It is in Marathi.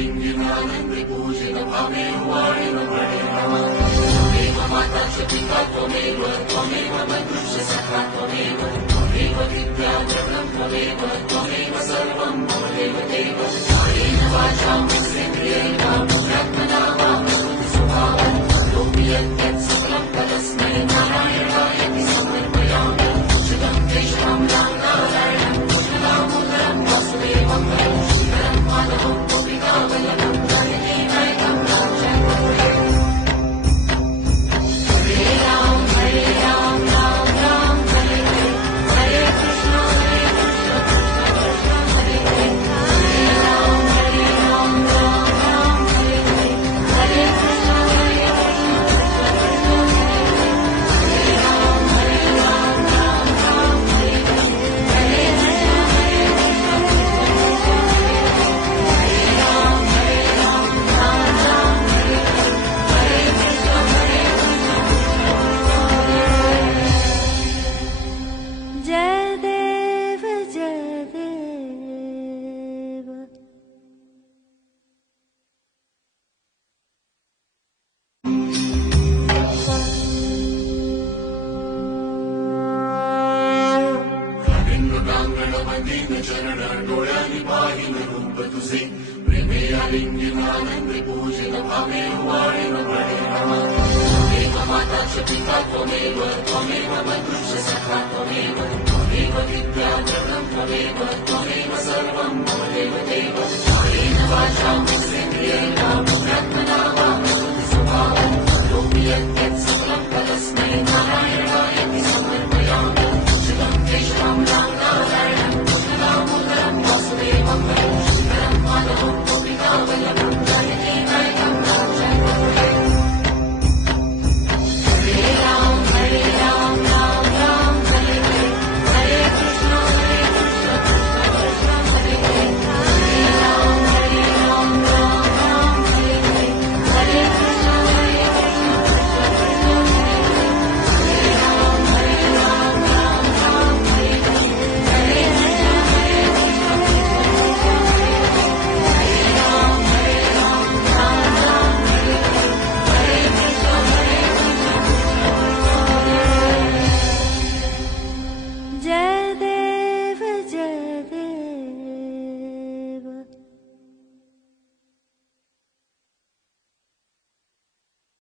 लिङ्गिनानन्दि पूजित भवेव वाणिन वणे नमः त्वमेव माता च पिता त्वमेव त्वमेव बन्धुश्च सखा त्वमेव विद्या जगं त्वमेव सर्वं मम देवदेव कायेन वाचा मनसेन्द्रियेण बुद्ध्यात्मना वा करोमि स्वभावं करोमि यत् सकलं तस्मै नारायणायति समर्पयामि चिदं तेषां नाम नारायणं कृष्णदामोदरं वासुदेवं श्रीधरं माधवं गोपिकावल्लभं हरिनायकं रामचन्द्रं हरे राम राम राम हरे हरे हरे कृष्ण कृष्ण हरे हरे हरे राम राम राम हरे हरे हरे कृष्ण कृष्ण हरे राम राम राम हरे हरे हरे कृष्ण जय देव जय देव। गणवतीन चरण डोळ्यांनी पाहिन रूप तुझे प्रेमे लिंगिनानंदी पूजित भवेव वाणिन वणे नमः त्वमेव माता च पिता त्वमेव बन्धुश्च सखा त्वमेव विद्या जगं त्वमेव सर्वं मम देवदेव कायेन वाचा मनसेन्द्रियेण